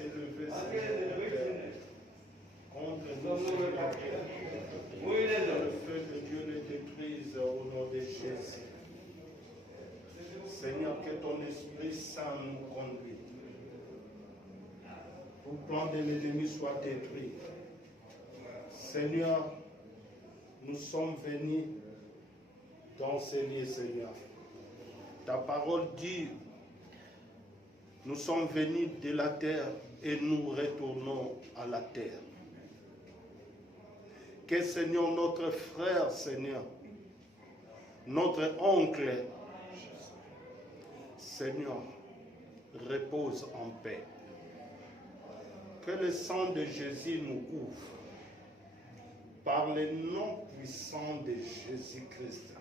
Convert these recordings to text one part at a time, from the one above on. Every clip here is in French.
s'élever, Seigneur, contre nous, Seigneur. Le feu de Dieu les détruise au nom de Jésus. Seigneur, que ton Esprit Saint nous conduise. Tout plan de l'ennemi soit détruit. Seigneur, nous sommes venus dans ces lieux, Seigneur. Ta parole dit, nous sommes venus de la terre et nous retournons à la terre. Que Seigneur, notre frère, Seigneur, notre oncle, Seigneur, repose en paix. Que le sang de Jésus nous couvre par le nom puissant de Jésus-Christ.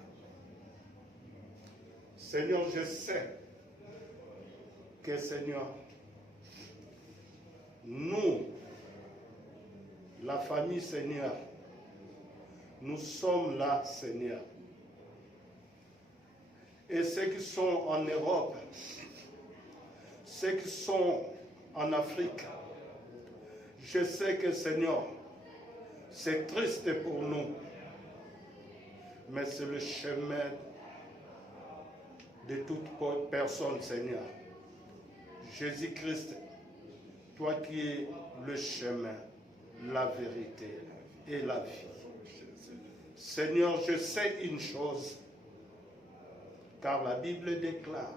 Seigneur, je sais que, Seigneur, nous, la famille, Seigneur, nous sommes là, Seigneur. Et ceux qui sont en Europe, ceux qui sont en Afrique, je sais que, Seigneur, c'est triste pour nous, mais c'est le chemin de toute personne, Seigneur. Jésus-Christ, toi qui es le chemin, la vérité et la vie. Seigneur, je sais une chose, car la Bible déclare,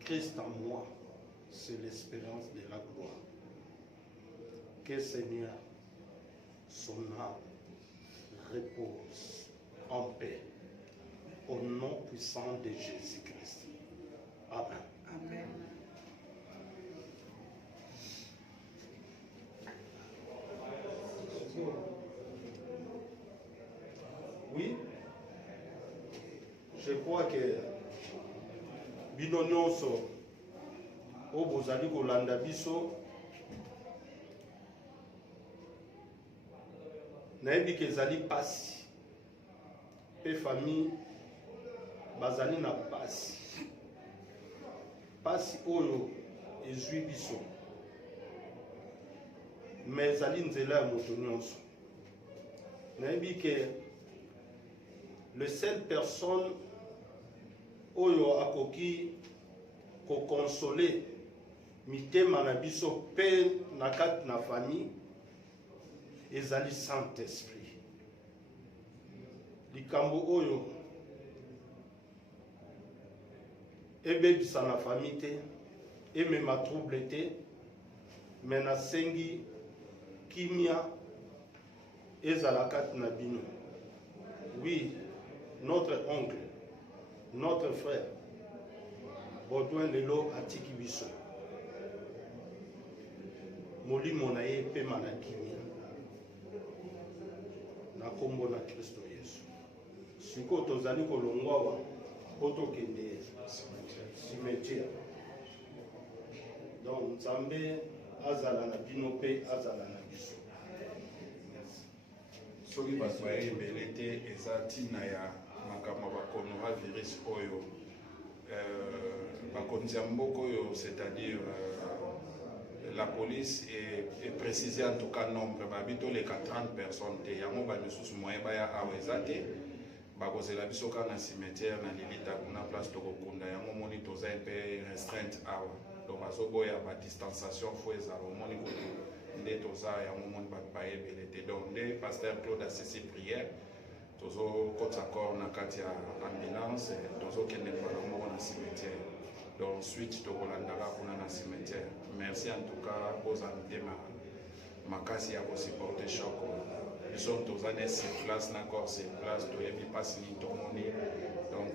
Christ en moi, c'est l'espérance de la gloire. Que Seigneur, son âme repose en paix, au nom puissant de Jésus-Christ. Amen. Amen. Oui, je crois que bino nyonso o bozali kolanda biso nayebi ke ezali pasi pe famille bazali na pasi oyo ezwi biso mais ezali nzela ya moto nyonso. Nayebi ke le seule personne oyo akoki kokonsole mitema na biso pe na kati na famille ezali Saint-Esprit. Likambo oyo ebebisa na famille te, emema trouble te, mais nasengi kimia ezala kati na bino. Oui, notre oncle, notre frère, Baudouin lelo atiki biso. Molimo na ye pema na kimia. Na kombo na Kristo Yesu. Siko tozali kolongwa wa otokende cimetière. Donc Nzambe azala na bino pe azala na biso. Soki bato bayebele te eza ntina ya makambo bakonoa virus oyo bakonzi ya mboka oyo, c'est-à-dire la police est précisé en tout cas nombre babito leka 30 personnes te yango bamisusu moyen baya awa eza te bakozela biso kaka na cimetière na lilita kuna place tokokunda yango moni toza mpe restreinte awa donc bazoboya badistanciation fo ezala omoni kutu nde toza yango moni bato bayebele te donc nde pasteur Claude asisi prière tozokotisa corps na kati ya ambulance tozokende mbala moko na cimetière donc ensuite tokolandaka kuna na cimetière. Merci en tout cas bozala mitema makasi ya kosupporte choc biso tozane sur place na corps sur place toyebi mpasi nini tomoni donc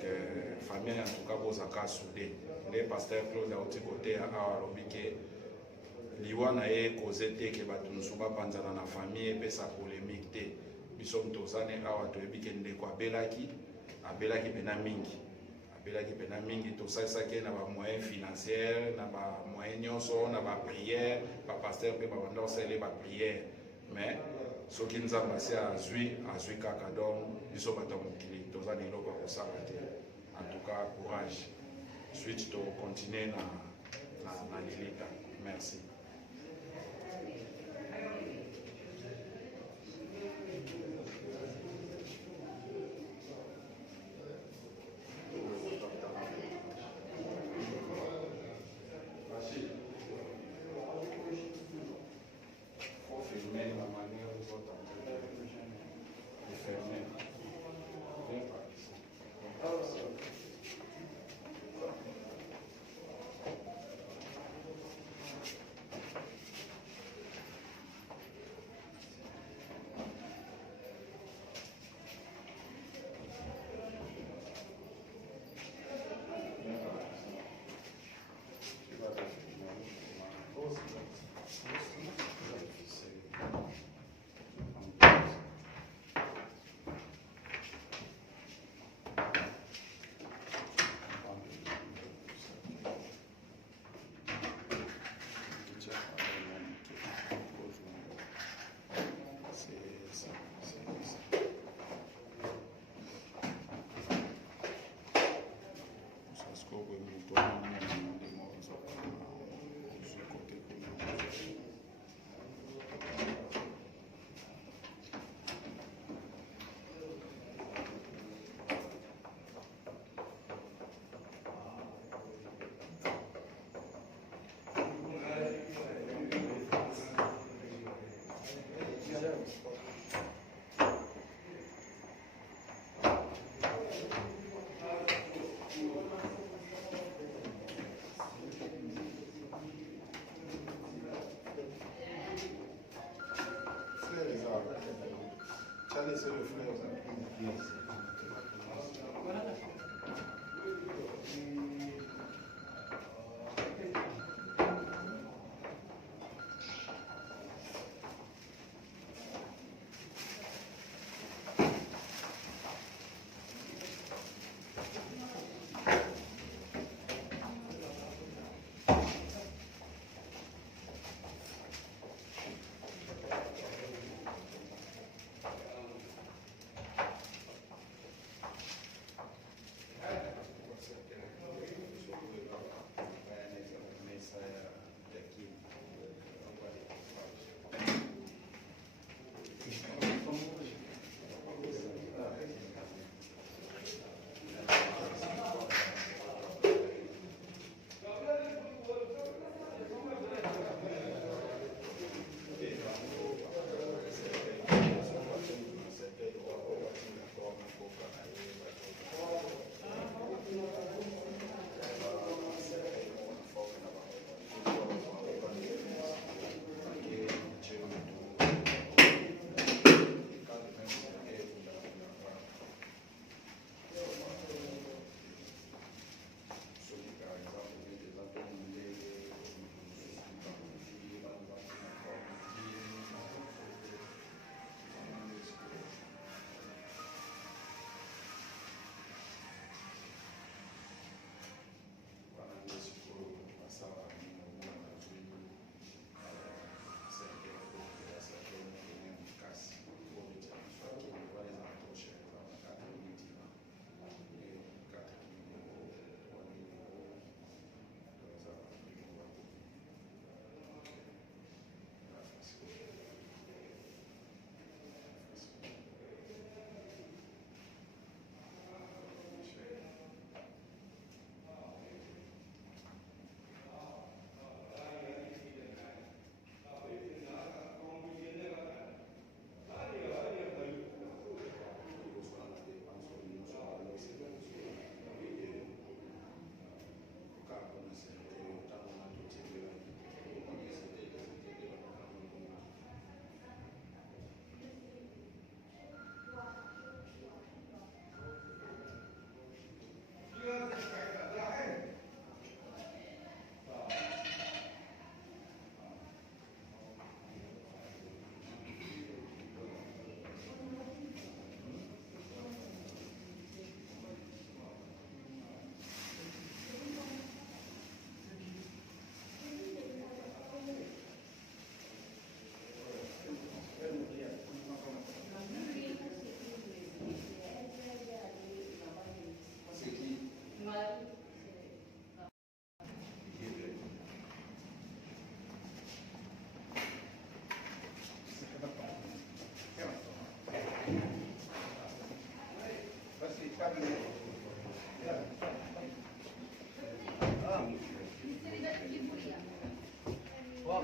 famille en tout cas bozaka soudé nde pasteur Claude auti kote awa alobi ke liwa na ye koze te ke bato mosusu bapanzana na famille epesa polémique te biso tozane awa toyebi ke ndeko abelaki pena mingi pena mingi tosalisaki na bamoyen financière na bamoyen nyonso na baprière bapaster mpe babanda kosalela baprière mais soki nzambe asi azwi kaka donc biso bato ya mokili toza na eloko ya kosala te. En tout cas courage, ensuite tokontinue na lilita. Merci.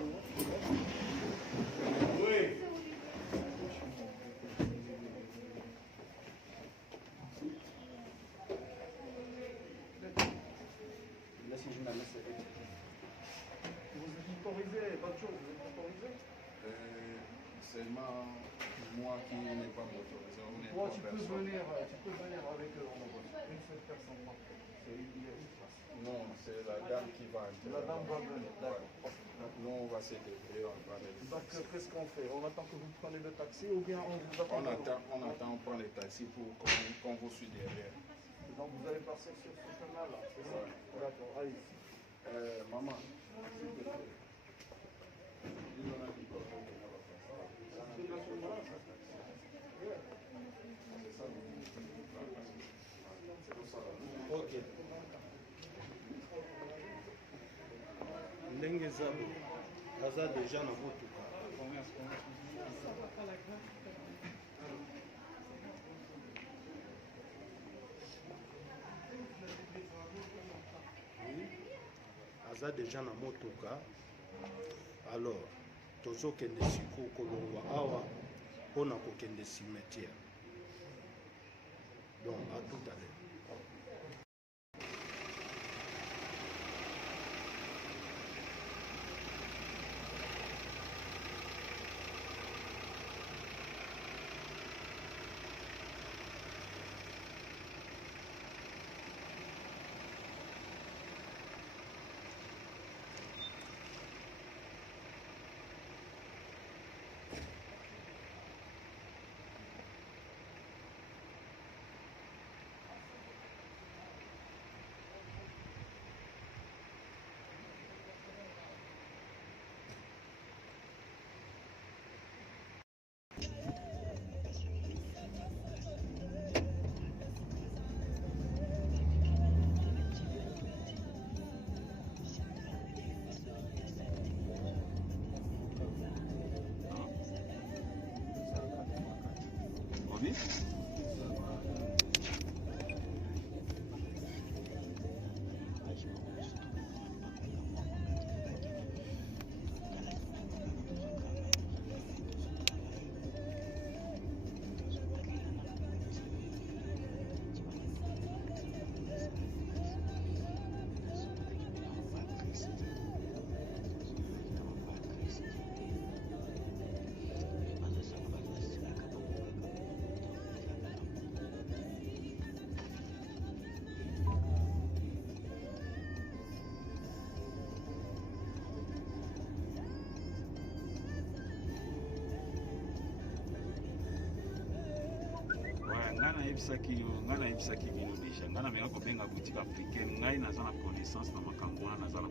Oui. Vous êtes autorisé, pas de chose, vous êtes autorisé. Seulement moi qui n'ai pas motorisé. Toi, tu peux venir avec eux, on a une seule personne. Il y a une place. Non, c'est la dame qui va entrer. La dame va venir, d'accord. Nous, on va se débrouiller, on va aller. Donc, qu'est-ce qu'on fait? On attend que vous preniez le taxi ou bien on vous attend? On prend les taxis pour qu'on vous suit derrière. Donc, vous allez passer sur ce chemin-là, c'est ça? D'accord, allez-y. Maman, s'il te plaît. Dis-nous un petit peu comment on va faire ça. Ok. Ndenge zabo aza deja na motuka. Aza deja na motuka. Alors tozokende siko kolongwa awa mpona kokende cimetière. Donc à tout à l'heure. ngai nayebisaki bino deja ngai nameka kobenga boutique africaine ngai naza na connaissance na makambo wana naza na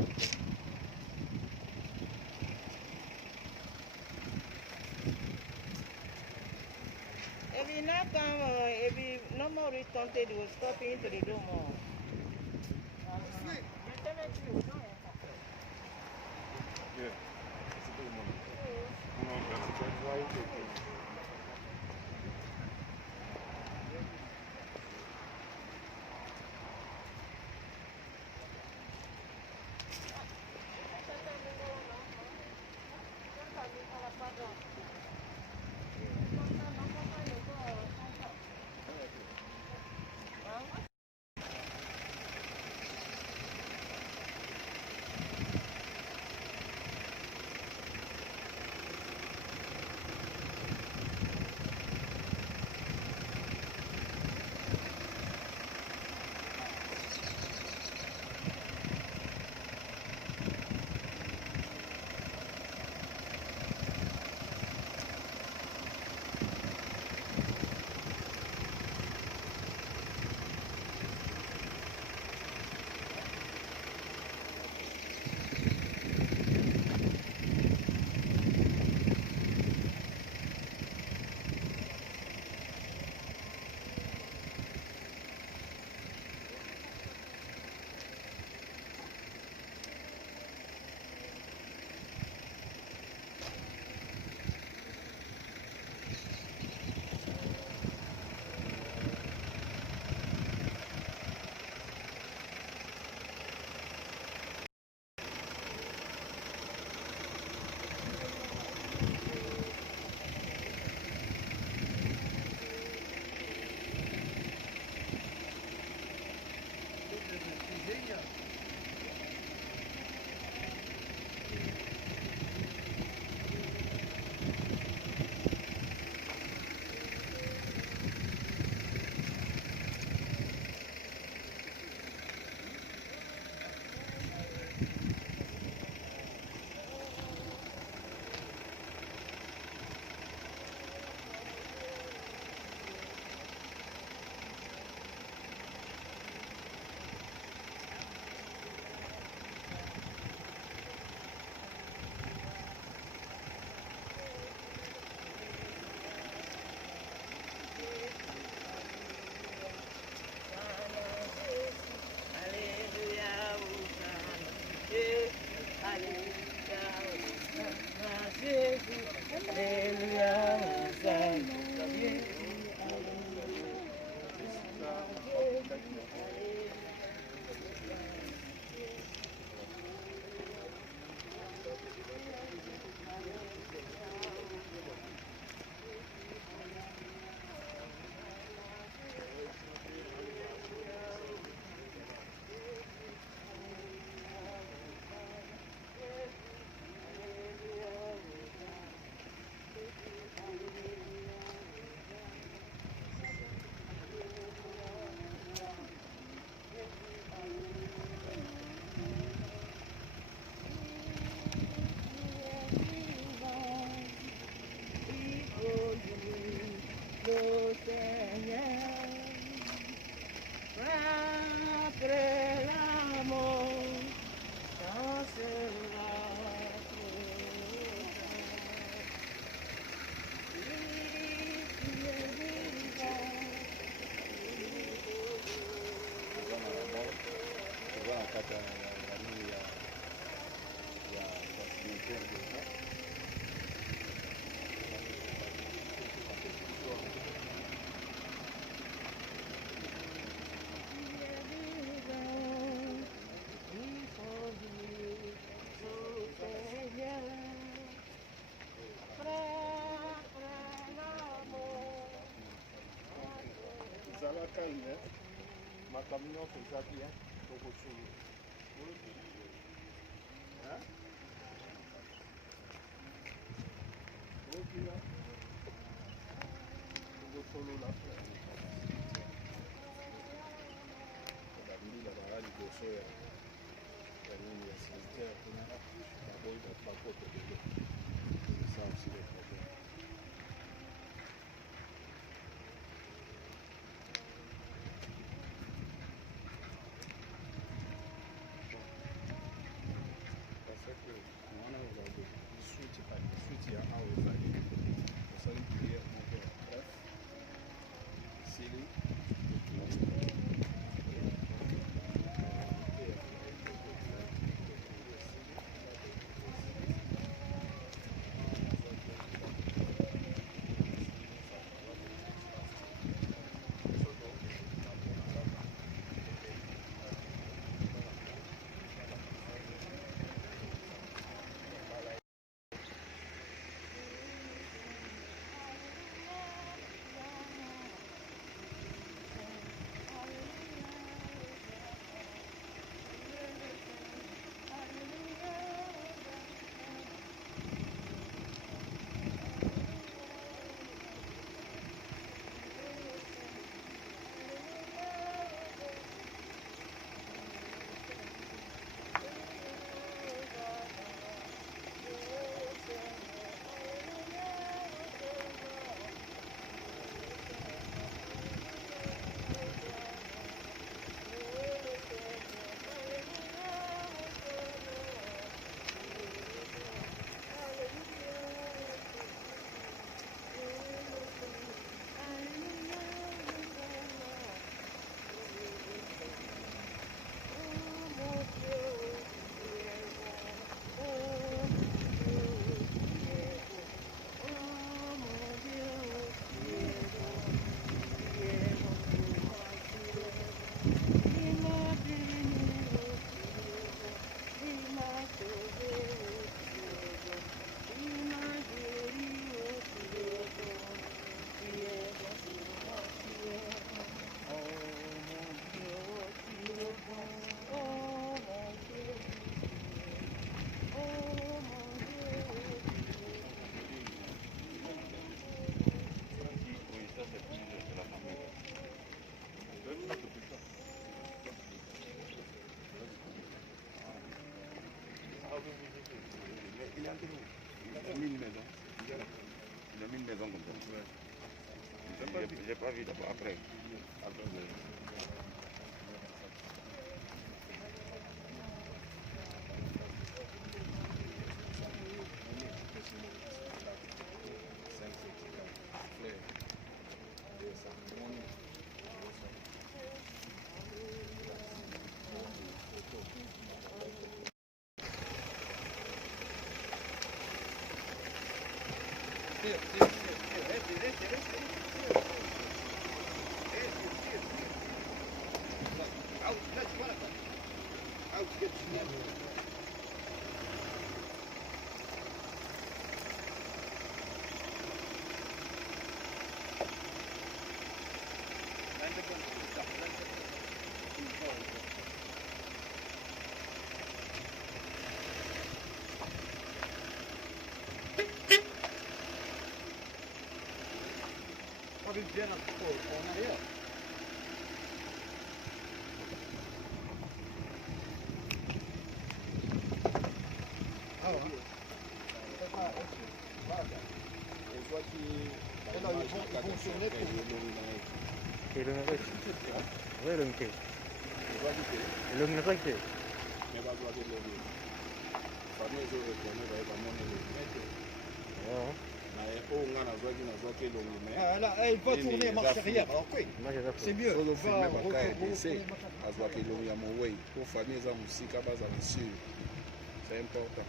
If you not come, if you no more return, they will stop you into the door more. Yeah. It's a good one. No, that's why you take it. ezalaka ine makambo nyonso eza bien tokosolola okila tokosolola babili bazala liboso ya nini ya cimetière kuna baboyi bakoto ebele ça aussi le problème. Il a mis une maison. Il a mis une maison comme ça. J'ai pas vu d'abord. Après. Bien en arrière. Là, il va tourner marche arrière. Alors oui, c'est mieux. C'est important.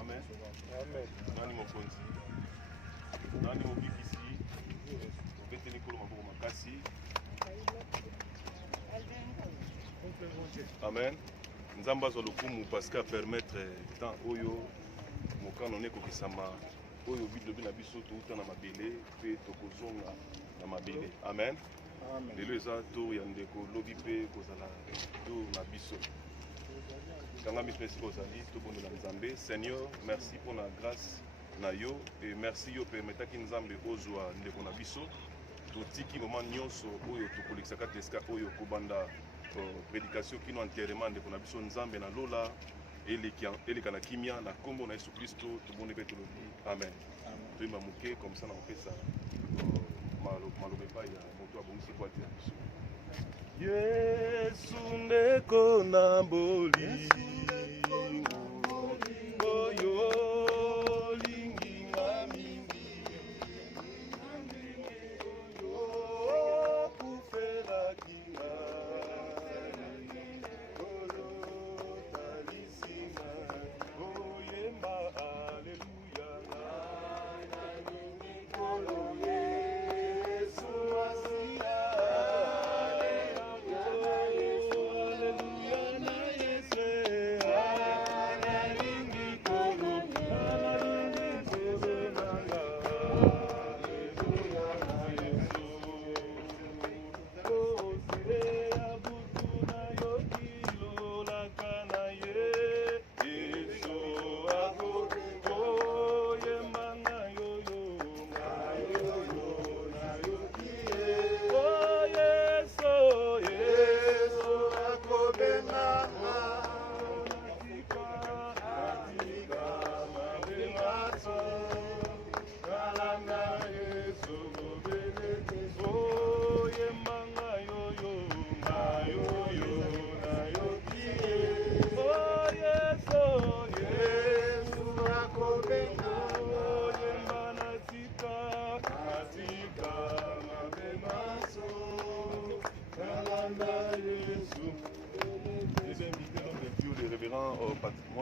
Amen. Nani mokonzi. Nani mobikisi. Obeteli kolo maboko makasi. Amen. Nzamba zo lokumu parce qu'à permettre tant oyo mokano ne kokisama oyo bilobi na biso touta na mabele pe tokozonga na mabele. Amen. Lelo eza tour ya ndeko lobi pe kozala tour na biso. Seigneur, merci pour la grâce na yo et merci yo permetaki nzambe ozwa ndeko na biso totiki moment nyonso oyo tokolekisaka teska oyo kobanda prédication kino enterrement ndeko na biso nzambe na lola eleka na kimia na kombo na Yesu Kristo tobone pe tolobi amen. Toyemba moke comme ça na kopesa malobe pa ya moto abongisi kwati ya biso. Yesu ndeko na mboli oyo lingi nga mingi oyo kufela kinga oyo talisima oyemba aleluya oyo Yesu asia aleluya na Yesu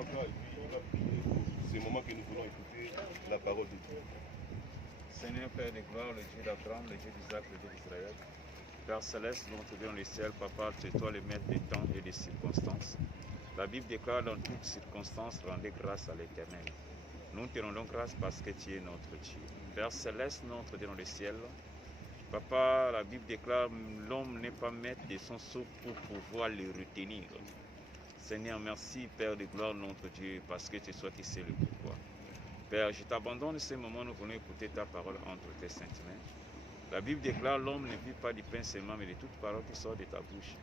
Maka, et puis il va prier pour ces moments que nous voulons écouter la parole de Dieu. Seigneur Père de gloire, le Dieu d'Abraham, le Dieu d'Isaac, le Dieu d'Israël. Père céleste, notre Dieu dans les ciels, Papa, c'est toi le maître des temps et des circonstances. La Bible déclare dans toutes circonstances, rendez grâce à l'Éternel. Nous te rendons grâce parce que tu es notre Dieu. Père céleste, notre Dieu dans les ciels, Papa, la Bible déclare l'homme n'est pas maître de son sceau pour pouvoir le retenir. Seigneur, merci Père de gloire, notre Dieu, parce que tu sois qui sais le pourquoi. Père, je t'abandonne ce moment, nous voulons écouter ta parole entre tes saintes mains. La Bible déclare l'homme ne vit pas du pain seulement, mais de toute parole qui sort de ta bouche.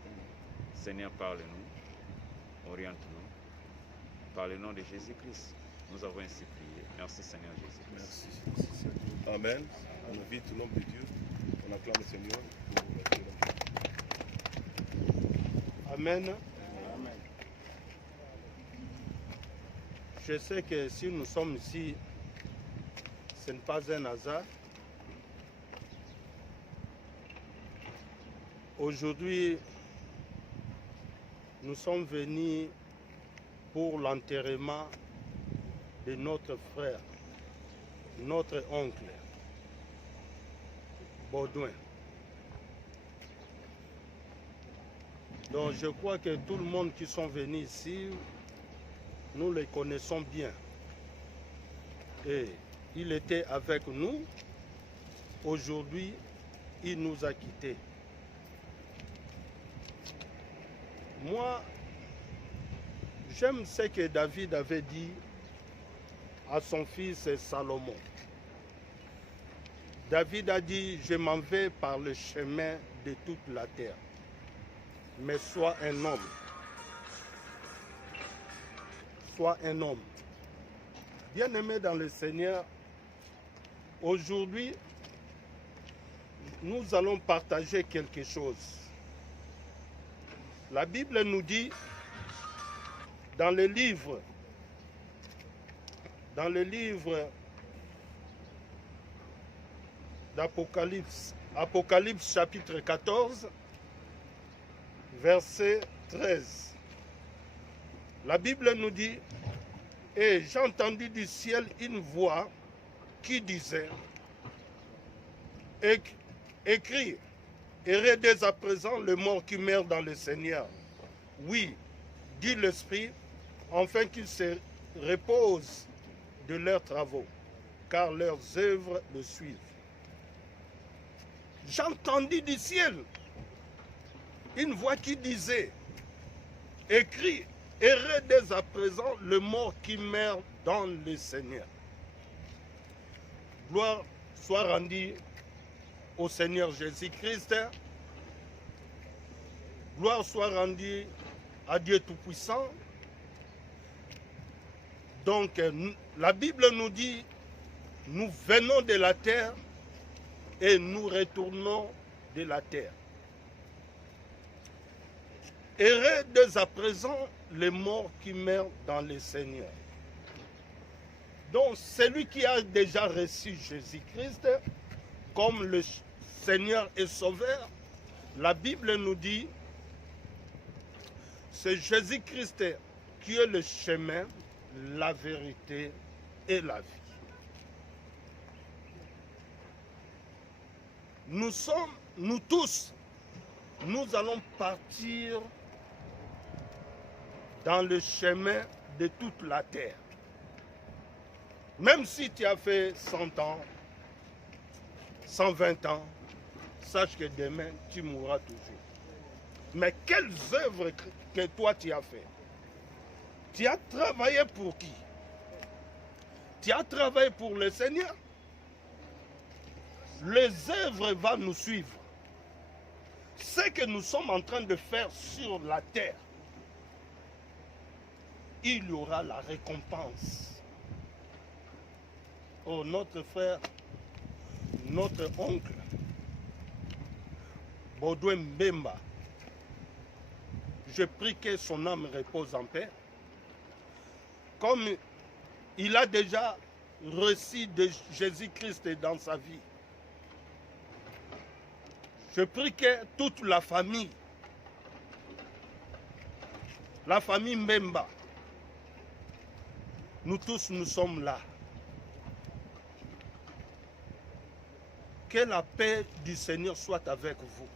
Seigneur, parle-nous, oriente-nous. Par le nom de Jésus-Christ, nous avons ainsi prié. Merci Seigneur Jésus-Christ. Merci Seigneur. Amen. On invite tout l'homme de Dieu. On acclame le Seigneur pour la prière. Amen. Amen. Je sais que si nous sommes ici, ce n'est pas un hasard. Aujourd'hui, nous sommes venus pour l'enterrement de notre frère, notre oncle, Baudouin. Donc je crois que tout le monde qui sont venus ici, nous les connaissons bien. Et il était avec nous. Aujourd'hui, il nous a quittés. Moi, j'aime ce que David avait dit à son fils Salomon. David a dit, je m'en vais par le chemin de toute la terre, mais sois un homme. Sois un homme. Bien-aimé dans le Seigneur, aujourd'hui, nous allons partager quelque chose. La Bible nous dit, dans le livre d'Apocalypse, Apocalypse chapitre 14, verset 13. La Bible nous dit, et j'entendis du ciel une voix qui disait, écris, et dès à présent le mort qui meurt dans le Seigneur. Oui, dit l'Esprit, enfin qu'ils se reposent de leurs travaux, car leurs œuvres le suivent. J'entendis du ciel une voix qui disait, écris, et dès à présent le mort qui meurt dans le Seigneur. Gloire soit rendue au Seigneur Jésus-Christ. Gloire soit rendue à Dieu Tout-Puissant. Donc, la Bible nous dit, nous venons de la terre et nous retournons de la terre. Heureux dès à présent les morts qui meurent dans le Seigneur. Donc, celui qui a déjà reçu Jésus-Christ comme le Seigneur et Sauveur, la Bible nous dit, c'est Jésus-Christ qui est le chemin, la vérité et la vie. Nous tous, nous allons partir dans le chemin de toute la terre. Même si tu as fait 100 ans, 120 ans, sache que demain, tu mourras toujours. Mais quelles œuvres que toi tu as fait? Tu as travaillé pour qui? Tu as travaillé pour le Seigneur? Les œuvres vont nous suivre. Ce que nous sommes en train de faire sur la terre, il y aura la récompense. Oh, notre frère, notre oncle, Baudouin Mbemba, je prie que son âme repose en paix. Comme il a déjà reçu de Jésus-Christ dans sa vie, je prie que toute la famille Mbemba, nous tous, nous sommes là. Que la paix du Seigneur soit avec vous.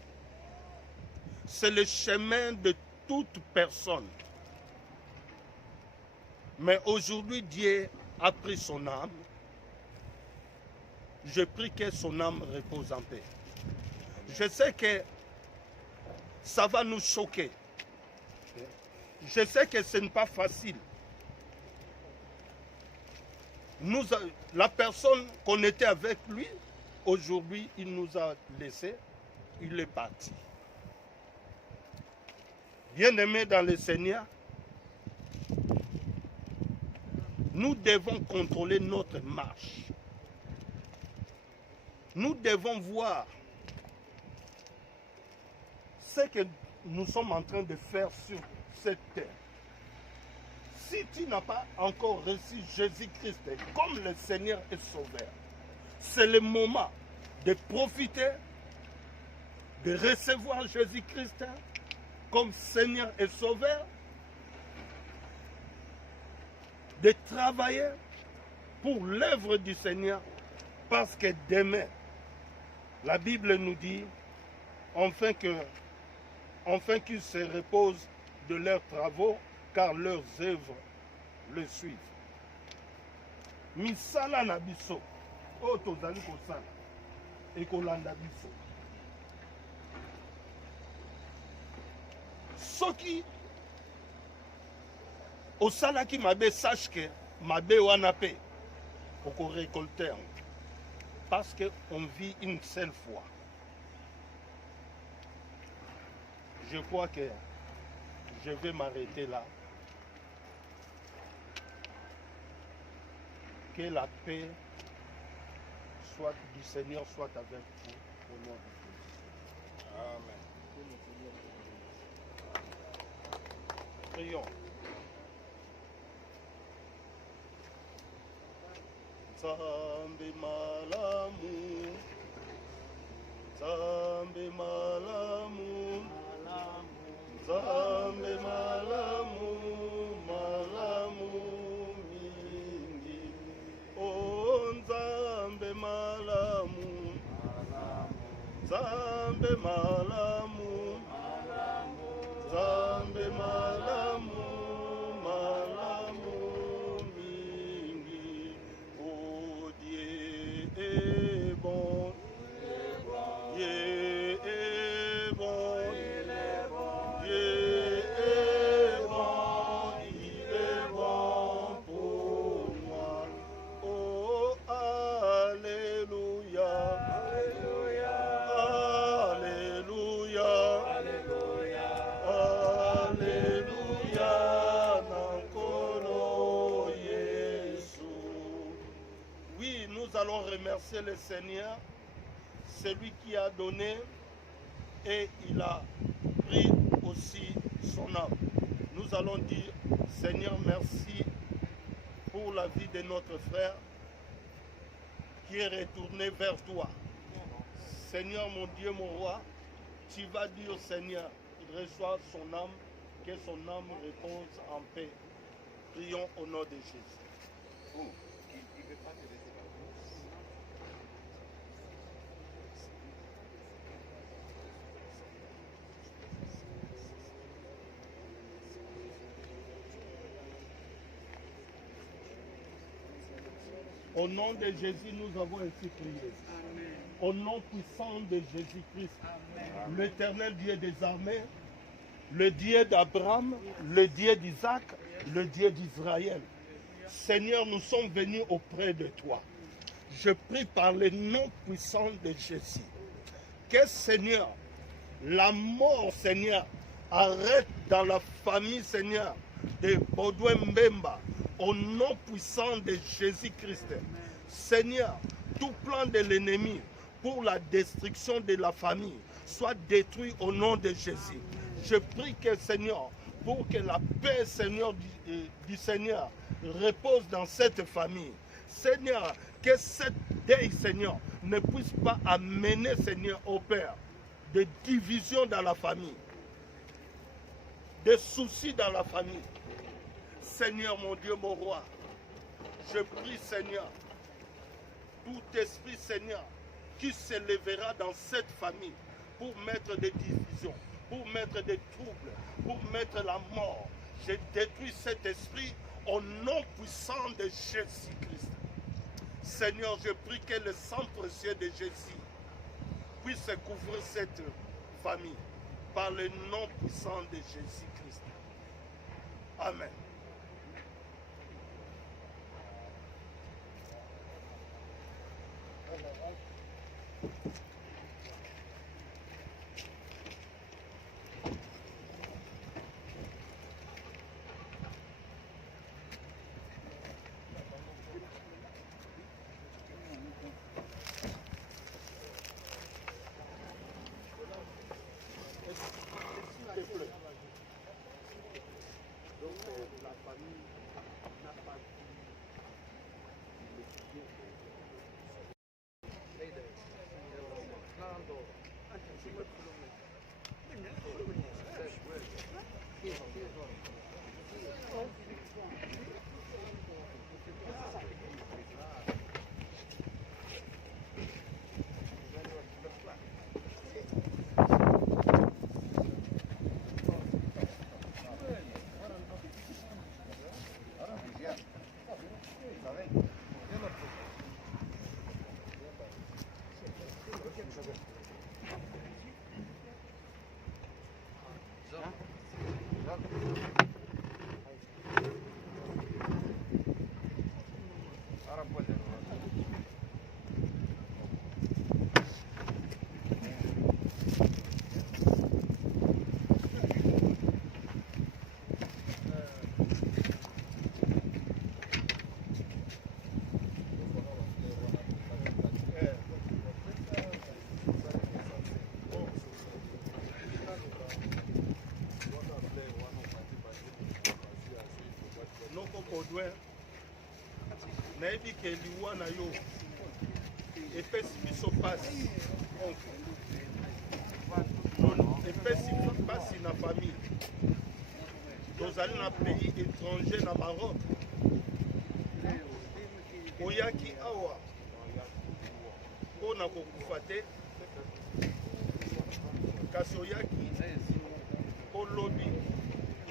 C'est le chemin de toute personne. Mais aujourd'hui, Dieu a pris son âme. Je prie que son âme repose en paix. Je sais que ça va nous choquer. Je sais que ce n'est pas facile. La personne qu'on était avec lui, aujourd'hui, il nous a laissés. Il est parti. Bien-aimés dans le Seigneur, nous devons contrôler notre marche. Nous devons voir ce que nous sommes en train de faire sur cette terre. Si tu n'as pas encore reçu Jésus-Christ comme le Seigneur et Sauveur, c'est le moment de profiter, de recevoir Jésus-Christ comme Seigneur et Sauveur, de travailler pour l'œuvre du Seigneur, parce que demain, la Bible nous dit, enfin qu'ils se reposent de leurs travaux, car leurs œuvres le suivent. Misala na biso, o tozali kosala, ekolanda biso. Soki osalaki mabe, sache que mabe wana pe oko récolter, parce qu'on vit une seule fois. Je crois que je vais m'arrêter là. Que la paix soit du Seigneur soit avec vous au nom de Jésus. Amen. Prions. Nzambe malamu, Nzambe malamu, Nzambe malamu, malamu mingi. Oh Nzambe malamu, Nzambe malamu, Nzambe malamu, malamu mingi. Oh Dieu est bon, Dieu est bon, Dieu est bon, il est bon pour moi. Oh Alléluia, Alléluia, Alléluia, Alléluia, Nankolo Yesu. Oui, nous allons remercier le Seigneur, celui qui a donné et il a pris aussi son âme. Nous allons dire, Seigneur, merci pour la vie de notre frère qui est retourné vers toi. Seigneur, mon Dieu, mon roi, tu vas dire, Seigneur, il reçoit son âme, que son âme repose en paix. Prions au nom de Jésus. Au nom de Jésus, nous avons ainsi prié. Au nom puissant de Jésus-Christ, l'Éternel Dieu des armées, le Dieu d'Abraham, le Dieu d'Isaac, le Dieu d'Israël. Seigneur, nous sommes venus auprès de toi. Je prie par le nom puissant de Jésus. Que Seigneur, la mort, Seigneur, arrête dans la famille, Seigneur, de Baudouin Mbemba. Au nom puissant de Jésus-Christ. Seigneur, tout plan de l'ennemi pour la destruction de la famille soit détruit au nom de Jésus. Je prie que Seigneur, pour que la paix, Seigneur, du Seigneur repose dans cette famille. Seigneur, que cette deuil, Seigneur, ne puisse pas amener, Seigneur, au Père, de divisions dans la famille, des soucis dans la famille. Seigneur, mon Dieu, mon roi, Je prie, Seigneur, tout esprit, Seigneur, qui se lèvera dans cette famille pour mettre des divisions, pour mettre des troubles, pour mettre la mort. Je détruis cet esprit au nom puissant de Jésus-Christ. Seigneur, je prie que le sang précieux de Jésus puisse couvrir cette famille par le nom puissant de Jésus-Christ. Amen. nayebi ke liwa na yo epesi biso pasi epesi pasi na famille tozali na pays étranger na Maroc oyaki awa mpona kokufa te kasi oyaki olobi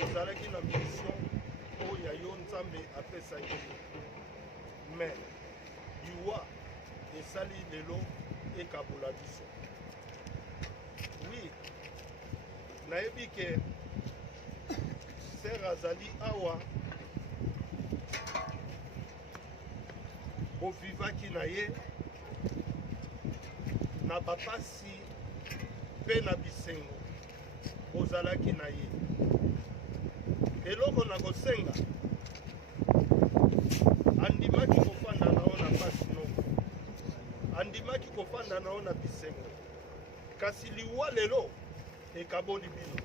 ozalaki na mission oyo yo Nzambe apesaki mais liwa esali lelo ekabola biso. Oui, nayebi ke ser azali awa ovivaki na ye na bapasi mpe na bisengo ozalaki na ye. Eloko na kosenga andimaki kofanda na yo na pasi nongo, andimaki kofanda na yo na bisengo, kasi liwa lelo ekaboli bino.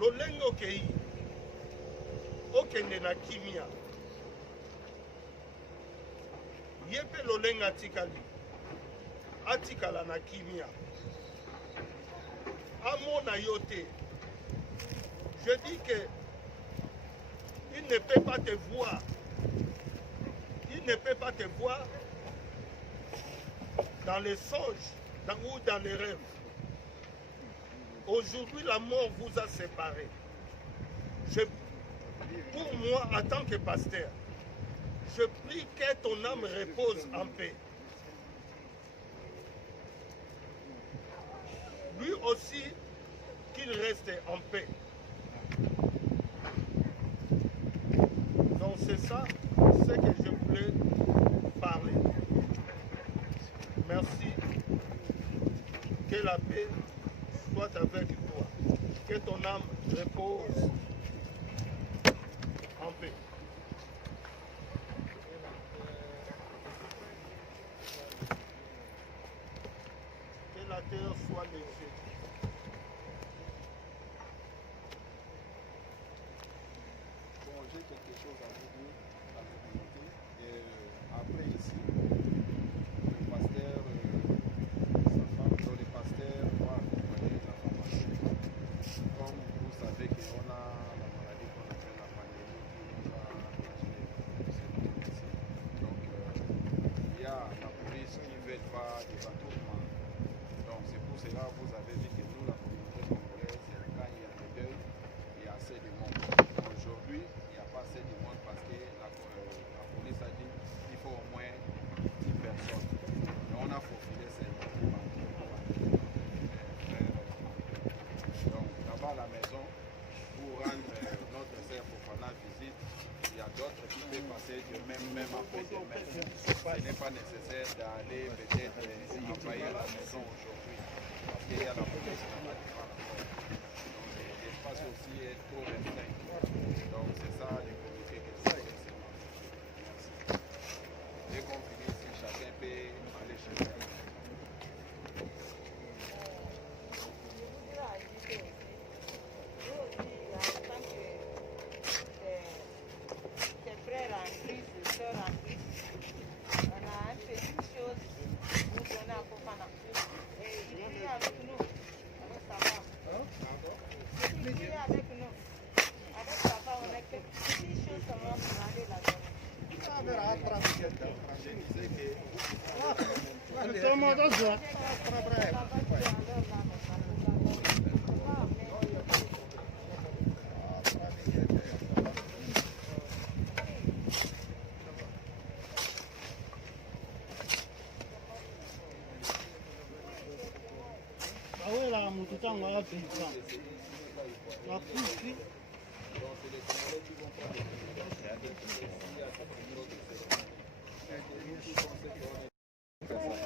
Lolenge okei okende na kimia, ye mpe lolenge atikala na kimia, amona yo te. Je dis que il ne peut pas te voir. Il ne peut pas te voir dans les songes ou dans les rêves. Aujourd'hui, la mort vous a séparés. Pour moi, en tant que pasteur, je prie que ton âme repose en paix. Lui aussi, qu'il reste en paix. Donc c'est ça ce que je voulais parler. Merci. Que la paix soit avec toi. Que ton âme repose en paix. Que la terre soit légère. J'ai quelque chose à vous dire, à vous communiquer. Et après ici, le pasteur, sa femme, donc le pasteur va accompagner la femme à l'hôpital. Comme vous savez qu'on a la maladie qu'on appelle la pandémie qui nous a des entourements. Donc c'est pour cela que vous avez vu que nous, la communauté congolaise, quand il y a le deuil, il y a assez de monde. Aujourd'hui, il n'y a pas assez de monde parce que la police a dit qu'il faut au moins 10 personnes. Et on a faufilé seulement pour donc là-bas à la maison, pour rendre notre sœur Fofana visite, il y a d'autres qui peuvent passer de même après demain. Ce n'est pas nécessaire d'aller peut-être envahir la maison aujourd'hui, parce qu'il y a la police qui va devant la porte. Donc l'espace aussi est trop restreint. Donc c'est ça le communiqué que ça est. Merci. Dès qu'on finit ici, chacun peut aller chez lui.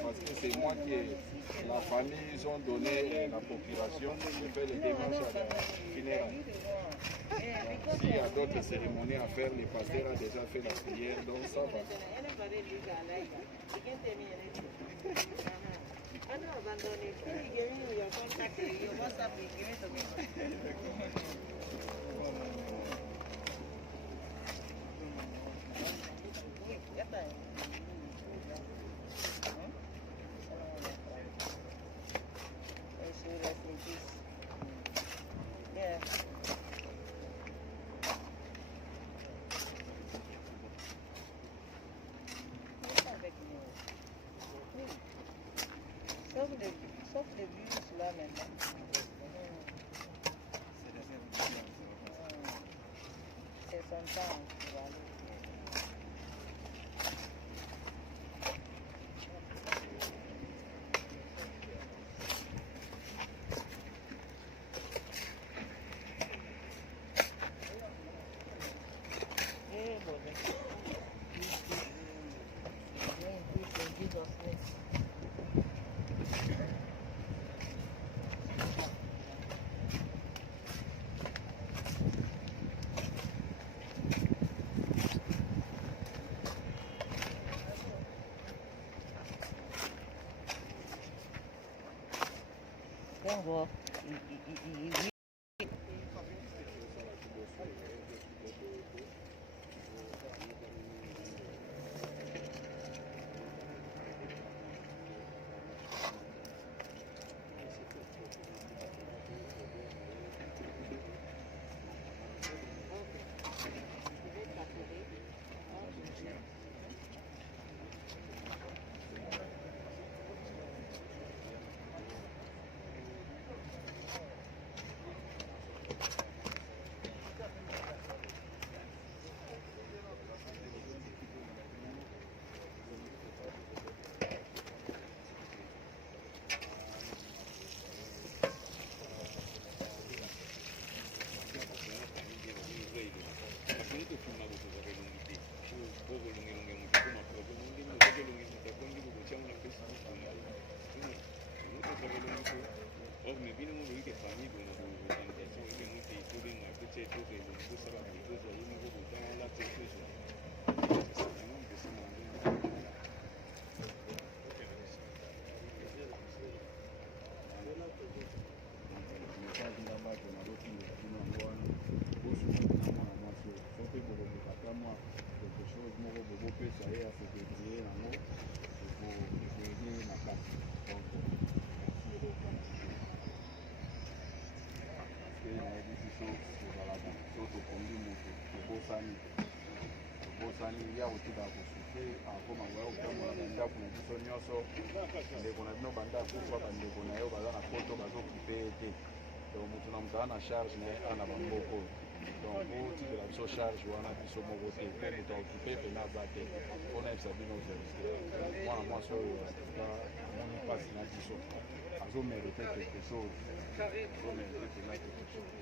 Parce que c'est moi qui la famille, ils ont donné la procuration, je fais les démarches à la funéraire. S'il y a d'autres cérémonies à faire, le pasteur a déjà fait la prière, donc ça va. Sauf les bus là maintenant. C'est son temps. Bon, bosani ya kotika kosupe akoma koya kotambola bandako na biso nyonso ndeko na bino banda kufa bandeko na yo baza na poto bazokupe te donc motu na moto aza na charge na ye a na bamboko donc otikela biso charge wana biso moko te mpe moto aokupe pena ba te mpona yebisa bino verité mwana mwasi oyo atuka amoni mpasi na biso azomerite quelque chose azomerite pena quelque chose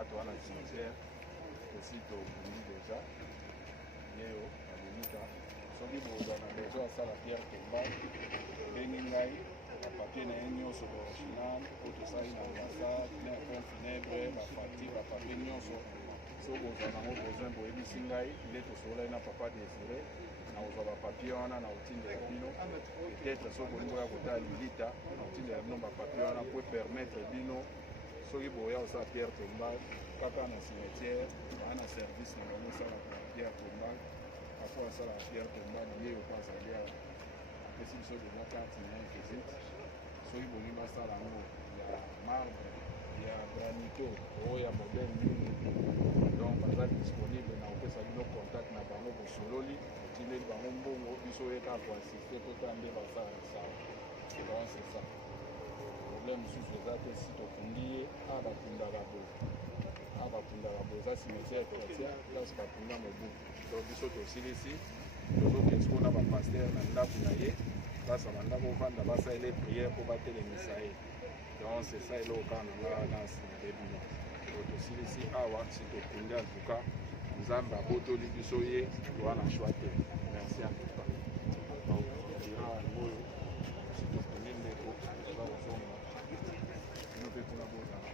ato wana cimetière esi tokundi deja yeyo alimika soki boza na besoin asala pierre tombale obengi ngai bapapie na ye nyonso baoriginal po tosali na ambassade na pont funèbre bafacture bapapie nyonso so boza nango besoin boyebisi ngai nde tosolai na papa désiré na kozwa bapapie wana na kotindela bino peut-être so bolingo ya kotala lilita na kotindela bino bapapie wana po permettre bino soki boya kosala pierre tombale kaka na cimetière baa na service na bango esalaka pierre tombale apo asalaka pierre tombale ye opo azali awa apesi biso deja carte na ye visite soki bolingi basala yango ya marbre ya granito oyo ya modele mingi donc baza disponible na kopesa bino contact na bango bosololi otindeli bango mbongo biso oyeka koassiste kota nde basala sawa donc c'est ça problème mosusu eza te si tokundi ye a bakundaka boye eza cimetière chrétien place bakunda mobu donc biso tosilisi tozokesi mpona bapaster na ndako na ye place bandako ovanda basalela priere mpo batelemisa ye donc c'est ça eloko kaka na nga na nsinale bino to tosilisi awa si tokundi antuka nzambe abotoli biso ye wana shwa te merci antuka donc dira oyo si tokundi ndeko oza kozonga bino mpe mpona bozala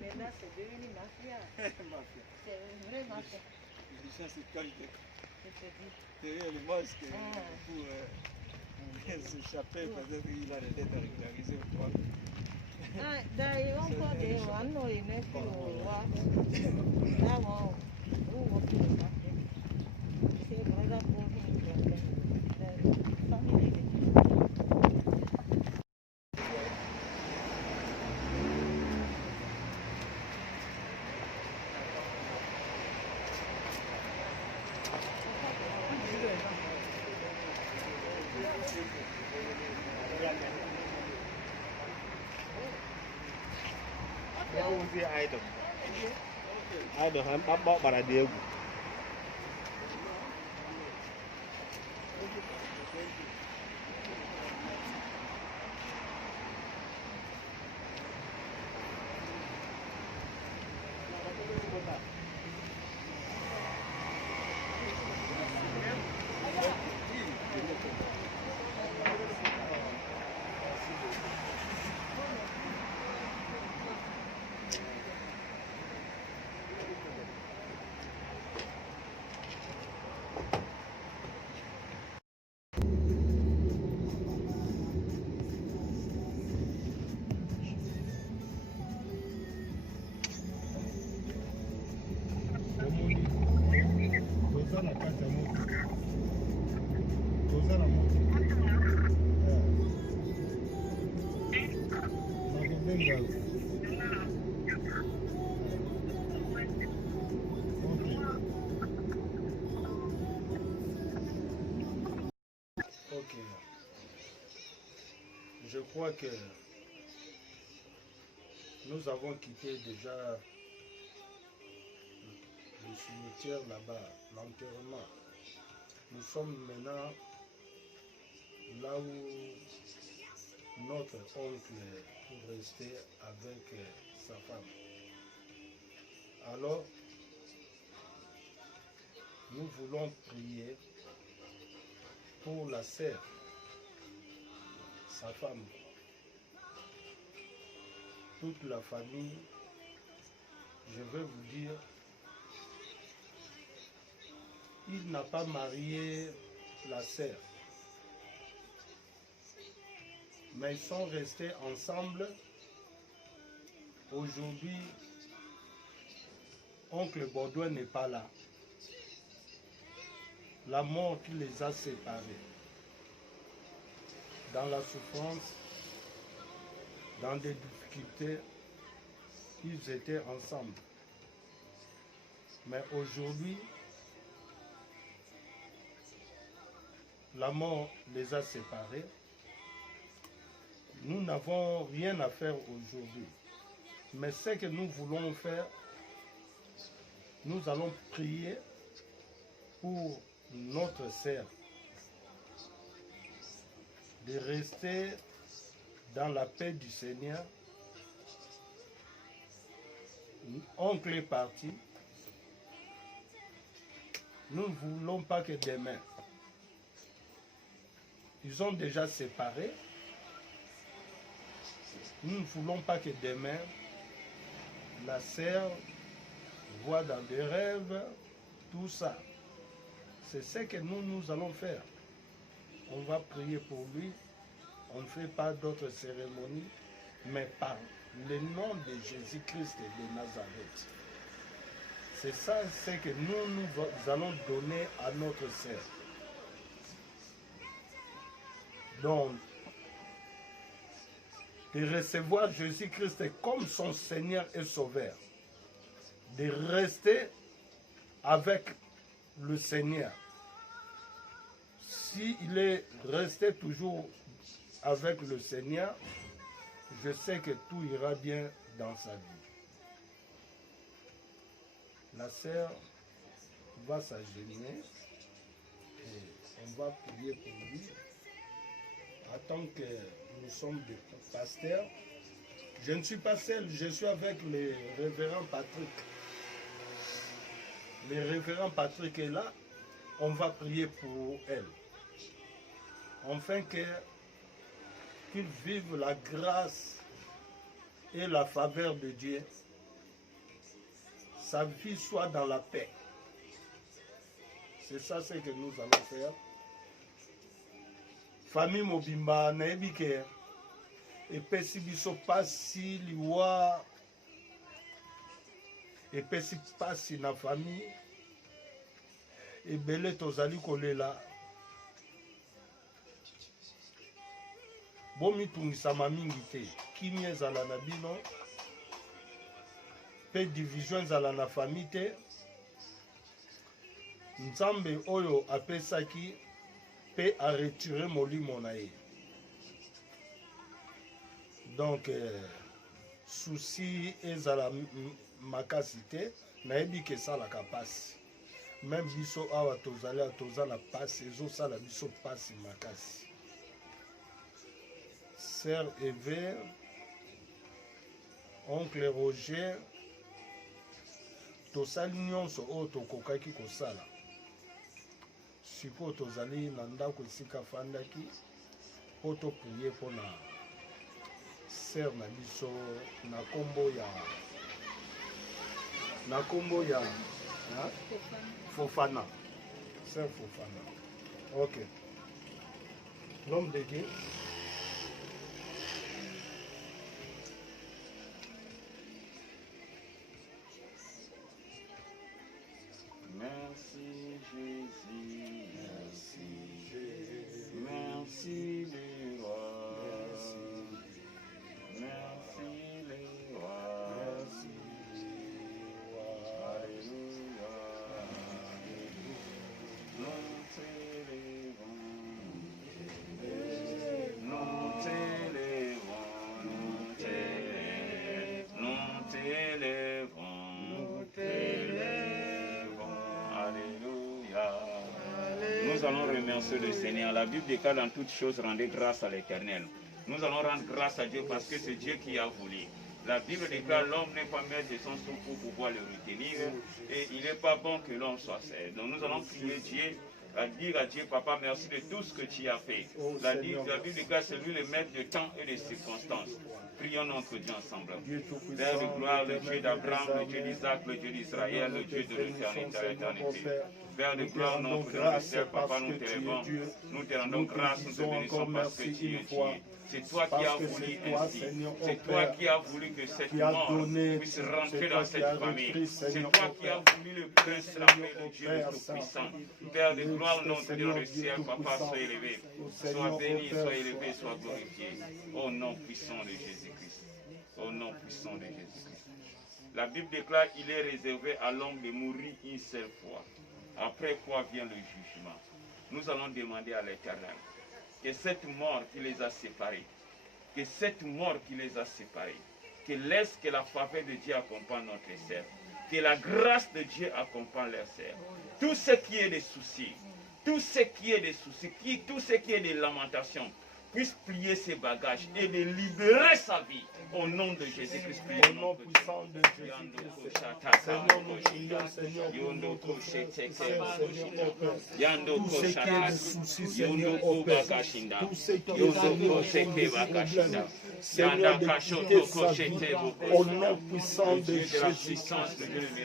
Maintenant, c'est devenu mafia. Mafia. C'est une vraie mafia. Ça, c'est quand Je te dis. derrière le masque pour s'échapper, peut-être qu'il a les têtes régularisées ou quoi. D'ailleurs, encore des one, il n'est plus au roi. Là, c'est vrai pour nous. Famille. wụzi idol idol ha mkpakpa ọkpara dị egwu Ok. Je crois que nous avons quitté déjà le cimetière là-bas, l'enterrement. Nous sommes maintenant là où notre oncle est pour rester avec sa femme. Alors, nous voulons prier pour la sœur, sa femme, toute la famille. Je vais vous dire, il n'a pas marié la sœur, mais ils sont restés ensemble. Aujourd'hui, oncle Baudouin n'est pas là. La mort qui les a séparés. Dans la souffrance, dans des difficultés, ils étaient ensemble. Mais aujourd'hui, la mort les a séparés. Nous n'avons rien à faire aujourd'hui. Mais ce que nous voulons faire, nous allons prier pour notre sœur de rester dans la paix du Seigneur. Oncle est parti. Nous ne voulons pas que demain, ils ont déjà séparé. Nous ne voulons pas que demain, la sœur voit dans des rêves tout ça. C'est ce que nous allons faire. On va prier pour lui. On ne fait pas d'autres cérémonies, mais par le nom de Jésus-Christ de Nazareth. C'est ça ce que nous allons donner à notre sœur. Donc, de recevoir Jésus-Christ comme son Seigneur et Sauveur. De rester avec le Seigneur. S'il est resté toujours avec le Seigneur, je sais que tout ira bien dans sa vie. La sœur va s'agenouiller et on va prier pour lui. En tant que nous sommes des pasteurs, je ne suis pas seul, je suis avec le révérend Patrick. Le révérend Patrick est là, on va prier pour elle. Afin qu'il vive la grâce et la faveur de Dieu. Sa vie soit dans la paix. C'est ça ce que nous allons faire. Famille Mobimba, Naebike, et pesi biso pasi liwa, et pesi pasi na famille, et belé tozali kolela. Bomi tungisama mingi te, kimia ezala na bino, pe division ezala na famille te, Nzambe oyo apesaki pe a retiré molimo na ye. Donc, souci ezala makasi te nayebi ke esalaka pasi même biso awa toza na pasi ezosala biso pasi makasi. Sœur Eve, oncle Roger, tosali nyonso oyo tokokaki kosala. Sikoyo tozali na ndako esika fandaki po toprie mpona sœur na biso na kombo ya Fofana. Sœur Fofana. Ok. L'homme de Dieu. Merci Jésus, merci Jésus, merci le roi, merci le roi, merci le roi, alléluia, nous t'élèvons, nous t'élèvons, nous t'élèvons, nous t'élèvons, nous t'élèvons. Alléluia. Nous allons remercier le Seigneur. La Bible déclare dans toutes choses, rendez grâce à l'Éternel. Nous allons rendre grâce à Dieu parce que c'est Dieu qui a voulu. La Bible déclare l'homme n'est pas maître de son sou pour pouvoir le retenir et il n'est pas bon que l'homme soit seul. Donc nous allons prier Dieu, à dire à Dieu, Papa, merci de tout ce que tu as fait. La Bible déclare c'est lui le maître de temps et de circonstances. Prions notre Dieu ensemble. Père de gloire, le Dieu d'Abraham, le Dieu d'Isaac, le Dieu d'Israël, le Dieu de l'éternité à l'éternité. Père de gloire, notre Dieu du ciel, Papa, nous t'élevons, nous te rendons grâce, nous te bénissons parce que tu es Dieu. C'est toi qui as voulu ainsi. C'est toi qui as voulu que cette mort puisse rentrer dans cette famille. C'est toi qui as voulu le prince, la paix, le Dieu le Tout-Puissant. Père de gloire, notre Dieu du ciel, Papa, sois élevé. Sois béni, sois élevé, sois glorifié. Au nom puissant de Jésus-Christ. Au nom puissant de Jésus-Christ. La Bible déclare qu'il est réservé à l'homme de mourir une seule fois. Après quoi vient le jugement. Nous allons demander à l'Éternel que cette mort qui les a séparés, que cette mort qui les a séparés, que laisse que la faveur de Dieu accompagne notre sœur, que la grâce de Dieu accompagne leur sœur. Tout ce qui est des soucis, tout ce qui est des soucis, tout ce qui est des lamentations, puisse plier ses bagages et de libérer sa vie au nom de Jésus-Christ. Au nom puissant de Jésus-Christ. Seigneur, nous prions, Seigneur, pour tout ce qui est des soucis, Seigneur, au Père. Tout ce qui est Seigneur, Seigneur, de quitter sa vie. Au nom puissant de Jésus-Christ.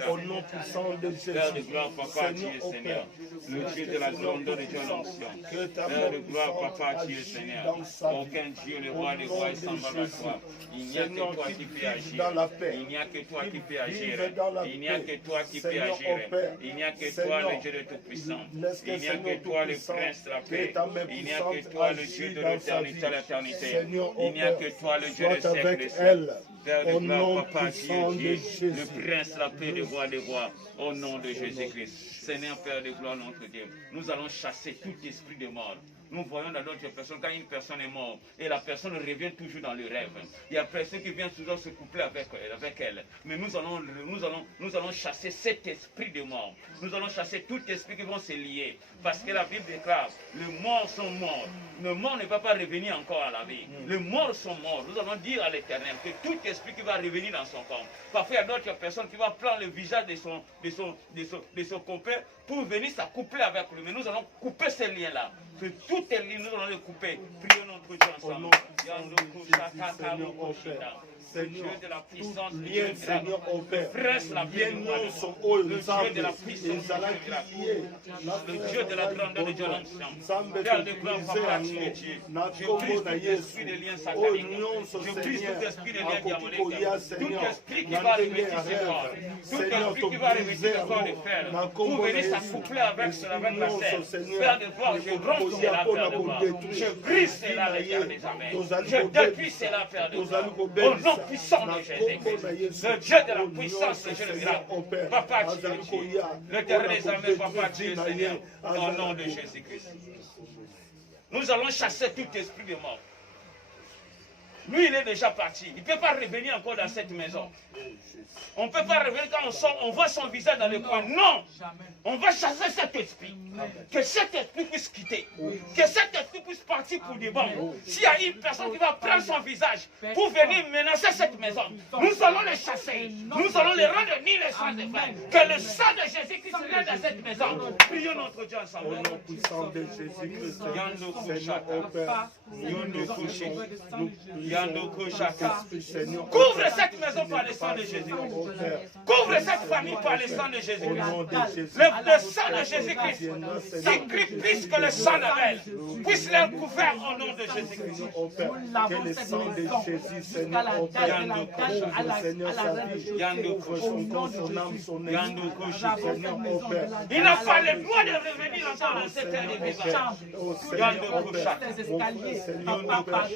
Au nom puissant de Jésus-Christ. Seigneur, au Père. Le Dieu de la grandeur de Dieu l'onction. Père de gloire, Papa, tu es Seigneur. Aucun Dieu, le roi des rois, est semblable à toi. Il n'y a que toi qui peux agir. Il n'y a que toi qui peux agir. Il n'y a que toi qui peux agir. Il n'y a que toi, le Dieu de Tout-Puissant. Il n'y a que toi, le Prince de la paix. Il n'y a que toi, le Dieu de l'éternité à l'éternité. Il n'y a que toi, le Dieu de siècle des siècles. Père de gloire, Papa, tu es Dieu, le Prince de la paix, le roi des rois, au nom de Jésus-Christ. Seigneur, Père de gloire, notre Dieu, nous allons chasser tout esprit de mort. Nous voyons dans d'autres personnes, quand une personne est morte, et la personne revient toujours dans le rêve. Il y a personne qui vient toujours se coupler avec elle. Mais nous allons chasser cet esprit de mort. Nous allons chasser tout esprit qui vont se lier. Parce que la Bible déclare, les morts sont morts. Le mort ne va pas revenir encore à la vie. Les morts sont morts. Nous allons dire à l'Éternel que tout esprit qui va revenir dans son corps. Parfois, il y a d'autres personnes qui vont prendre le visage de son compère pour venir s'accoupler avec lui. Mais nous allons couper ces liens-là. Que toutes les lignes, nous allons les couper. Prions notre Dieu ensemble. Le Dieu de la puissance, le Dieu de la presse, le Dieu de la puissance, le Dieu de la grandeur de Dieu l'onction. Père de gloire, Papa, tu es Dieu. Je brise tout esprit de liens sataniques. Je brise tout esprit de liens diaboliques. Tout esprit qui va revêtir ce corps. Tout esprit qui va revêtir le corps de fer. Pour venir s'accoupler avec la sœur. Père de gloire, je romps cela, Père de gloire. Je brise cela, l'Éternel des armées. Je détruis cela, Père de gloire. Au nom puissant de Jésus-Christ, le Dieu de la puissance, le Dieu de miracle. Papa, tu es Dieu. L'Éternel des armées, Papa, tu es Seigneur. Au nom de Jésus-Christ. Nous allons chasser tout esprit de mort. Lui, il est déjà parti. Il ne peut pas revenir encore dans cette maison. On ne peut pas revenir quand on voit son visage dans le coin. Non. On va chasser cet esprit. Que cet esprit puisse quitter. Que cet esprit puisse partir pour des bons. S'il y a une personne qui va prendre son visage pour venir menacer cette maison, nous allons les chasser. Nous allons les rendre ni les sang de frères. Que le sang de Jésus-Christ règne dans cette maison. Prions notre Dieu ensemble. Au nom puissant de Jésus-Christ, Seigneur, Seigneur, au Père, couvre cette maison par le sang de Jésus-Christ. Couvre cette famille par le sang de Jésus-Christ. Le sang de Jésus-Christ s'écrit plus que le sang d'Abel. Puisse les couvrir au nom de Jésus-Christ. Que le sang de Jésus, Seigneur, au Père, couvre, Seigneur, sa vie, couvre son corps, son âme, son esprit, Seigneur, au Père. Il n'a pas le droit de revenir encore dans cette terre de vivant. Oh Seigneur, au Père, mon frère,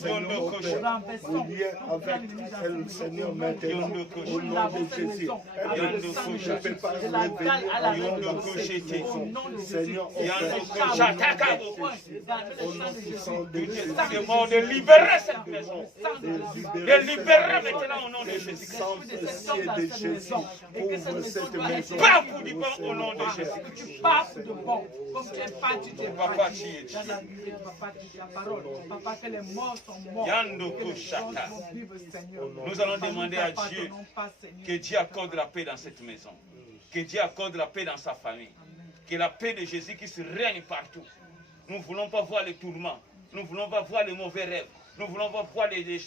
Seigneur, au Père, le lien avec elle, Seigneur, maintenant, au nom de Jésus. Elle ne peut pas revenir dans cette maison. Seigneur, au Père, au nom puissant de Jésus. C'est bon de libérer cette maison. De libérer maintenant au nom de Jésus-Christ. De Jésus, ouvre cette maison. Pas pour du bon au nom de Jésus. Tu parles de bon, comme tu es parti de Papa, tu es dans la Bible, papa, tu dis la parole. Papa, que les morts sont morts. Yando Que les Koshata. morts sont vivants, Seigneur. Nous allons demander à Dieu que Dieu accorde la paix dans cette maison. Que Dieu accorde la paix dans sa famille. Que la paix de Jésus qui se règne partout. Nous ne voulons pas voir les tourments. Nous ne voulons pas voir les mauvais rêves. Nous ne voulons pas voir les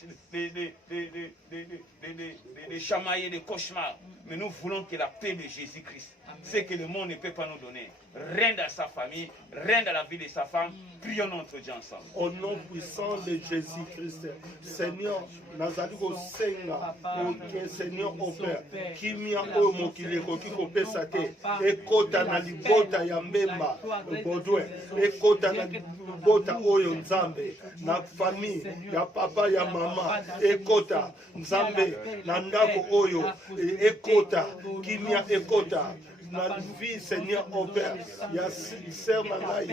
chamaillés, les cauchemars. Mais nous voulons que la paix de Jésus-Christ, ce que le monde ne peut pas nous donner, règne dans sa famille, règne dans la vie de sa femme. Prions notre Dieu ensemble. Au nom puissant de Jésus-Christ, Seigneur, nazali kosenga oke Seigneur au Père, kimia oyo mokili ekoki kopesa te, ekota na libota ya mbemba Baudouin, ekota na libota oyo Nzambe, na famille ya papa ya mama, ekota Nzambe na ndako oyo, ekota kimia ekota na vie, Seigneur, au Père, ya sœur Mangai,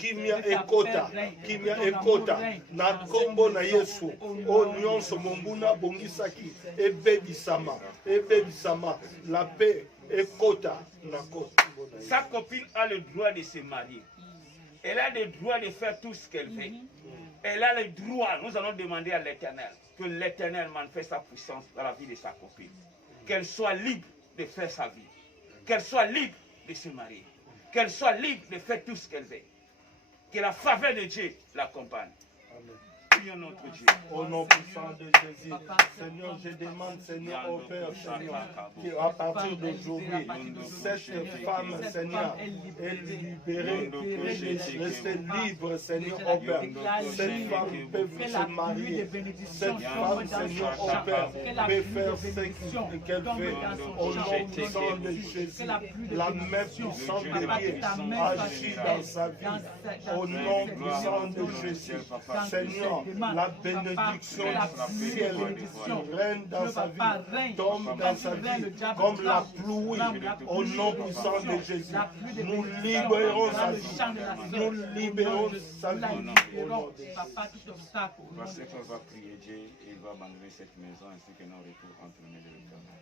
kimia ekota, na kombo na Yesu, o nyonso mombuna bongisaki, ebebisama, la paix ekota, na kota. Sa copine a le droit de se marier. Elle a le droit de faire tout ce qu'elle veut. Elle a le droit, nous allons demander à l'Éternel, que l'Éternel manifeste sa puissance dans la vie de sa copine. Qu'elle soit libre de faire sa vie. Qu'elle soit libre de se marier. Qu'elle soit libre de faire tout ce qu'elle veut. Que la faveur de Dieu l'accompagne. Prions notre Dieu. Au nom puissant de Jésus, Seigneur, je demande, Seigneur, au Père, Seigneur, qu'à partir d'aujourd'hui, cette femme, Seigneur, est libérée, restée libre, Seigneur, au Père. Cette femme peut se marier. Cette femme, Seigneur, au Père, peut faire ce qu'elle veut. Au nom puissant de Jésus, la main puissante de Dieu agit dans sa vie. Au nom puissant de Jésus, Seigneur, la bénédiction du ciel règne dans sa vie, tombe dans sa vie comme la pluie. Au nom puissant de Jésus, nous libérons sa vie. Nous libérons sa vie. Parce qu'on va prier Dieu, il va abandonner cette maison ainsi que nos retours entre les mains de l'Éternel.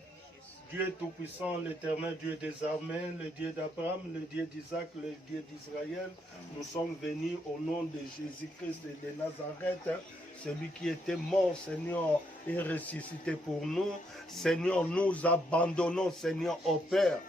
Dieu Tout-Puissant, l'Éternel Dieu des armées, le Dieu d'Abraham, le Dieu d'Isaac, le Dieu d'Israël, nous sommes venus au nom de Jésus-Christ de Nazareth, celui qui était mort, Seigneur, et ressuscité pour nous. Seigneur, nous abandonnons, Seigneur, au Père,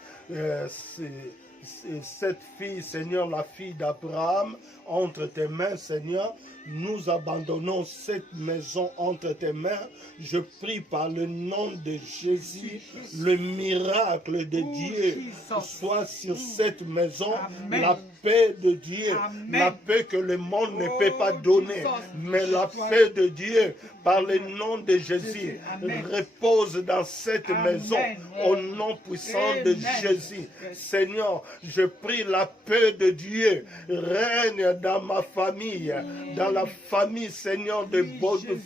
cette fille, Seigneur, la fille d'Abraham, entre tes mains, Seigneur. Nous abandonnons cette maison entre tes mains. Je prie par le nom de Jésus, le miracle de Dieu soit sur cette maison. Amen. La paix de Dieu, amen. La paix que le monde ne peut pas donner, mais la paix de Dieu, par le nom de Jésus, amen. Repose dans cette maison, au nom puissant de Jésus. Seigneur, je prie la paix de Dieu règne dans ma famille, dans la famille, Seigneur, de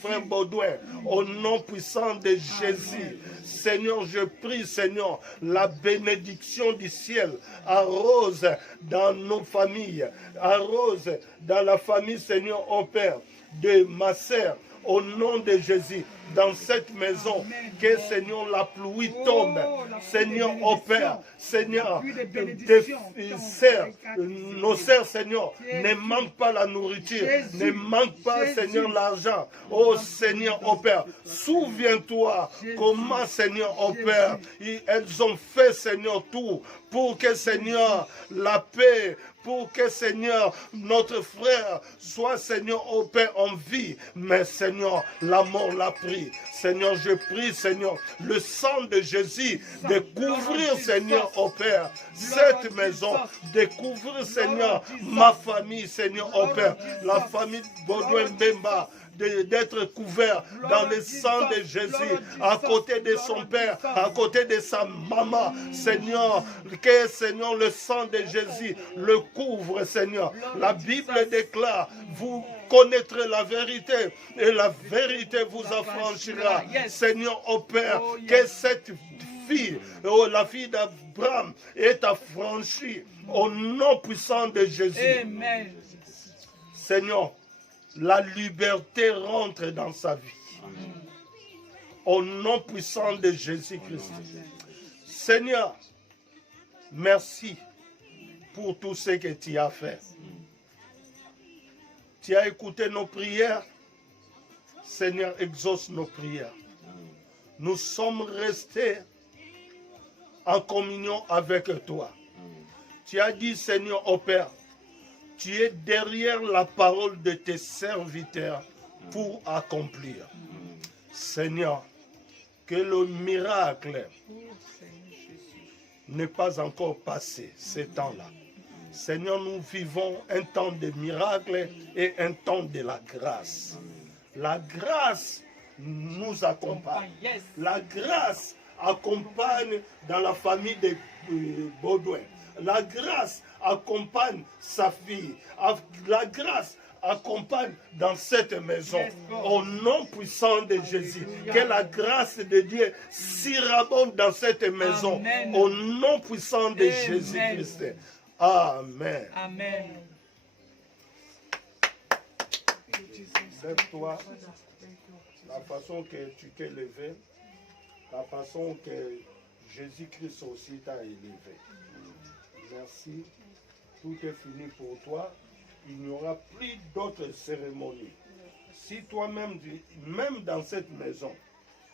frère Baudouin, au nom puissant de Jésus. Seigneur, je prie, Seigneur, la bénédiction du ciel arrose dans nos familles, arrose dans la famille, Seigneur, au Père, de ma sœur, au nom de Jésus, dans cette maison, que Seigneur la pluie tombe, Seigneur opère, Seigneur, nos sœurs, Seigneur, ne manquent pas la nourriture, ne manquent pas, Seigneur, l'argent. Oh Seigneur, opère. Souviens-toi comment, Seigneur, opère. Elles ont fait, Seigneur, tout pour que, Seigneur, la paix, pour que, Seigneur, notre frère soit, Seigneur, au Père en vie. Mais, Seigneur, la mort l'a pris. Seigneur, je prie, Seigneur, le sang de Jésus, de couvrir, Seigneur, au Père, cette maison, de couvrir, Seigneur, ma famille, Seigneur, au Père, la famille Baudouin Mbemba, d'être couvert dans le sang de Jésus, à côté de son père, à côté de sa maman, Seigneur, que, Seigneur, le sang de Jésus le couvre, Seigneur. La Bible déclare, vous connaîtrez la vérité et la vérité vous affranchira. Seigneur, au Père, que cette fille, la fille d'Abraham, est affranchie au nom puissant de Jésus. Amen. Seigneur, la liberté rentre dans sa vie. Au nom puissant de Jésus-Christ. Seigneur, merci pour tout ce que tu as fait. Tu as écouté nos prières. Seigneur, exauce nos prières. Nous sommes restés en communion avec toi. Tu as dit, Seigneur, au Père, tu es derrière la parole de tes serviteurs pour accomplir. Seigneur, que le miracle n'est pas encore passé, ce temps-là. Seigneur, nous vivons un temps de miracle et un temps de la grâce. La grâce nous accompagne. La grâce accompagne dans la famille de Baudouin. La grâce accompagne sa fille. La grâce accompagne dans cette maison. Au nom puissant de Jésus. Que la grâce de Dieu s'irabonde dans cette maison. Amen. Au nom puissant de Jésus-Christ. Amen. Amen. Lève-toi. La façon que tu t'es levé, la façon que Jésus-Christ aussi t'a élevé. Merci. Tout est fini pour toi. Il n'y aura plus d'autres cérémonies. Si toi-même, même dans cette maison,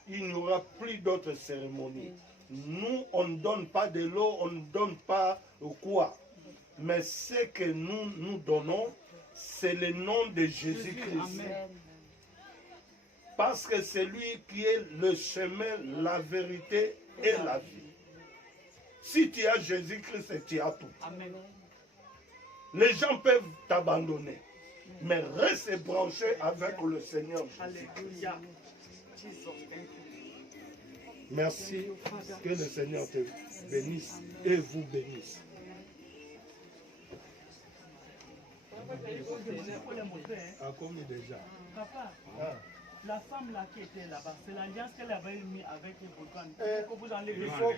il n'y aura plus d'autres cérémonies. Nous, on ne donne pas de l'eau, on ne donne pas quoi. Mais ce que nous donnons, c'est le nom de Jésus-Christ. Parce que c'est lui qui est le chemin, la vérité et la vie. Si tu as Jésus-Christ, tu as tout. Amen. Les gens peuvent t'abandonner, mais reste branché avec le Seigneur Jésus. Merci, que le Seigneur te bénisse et vous bénisse. À combien déjà? Papa, la femme là qui était là-bas, c'est l'alliance qu'elle avait mis avec les Baudouin. Il faut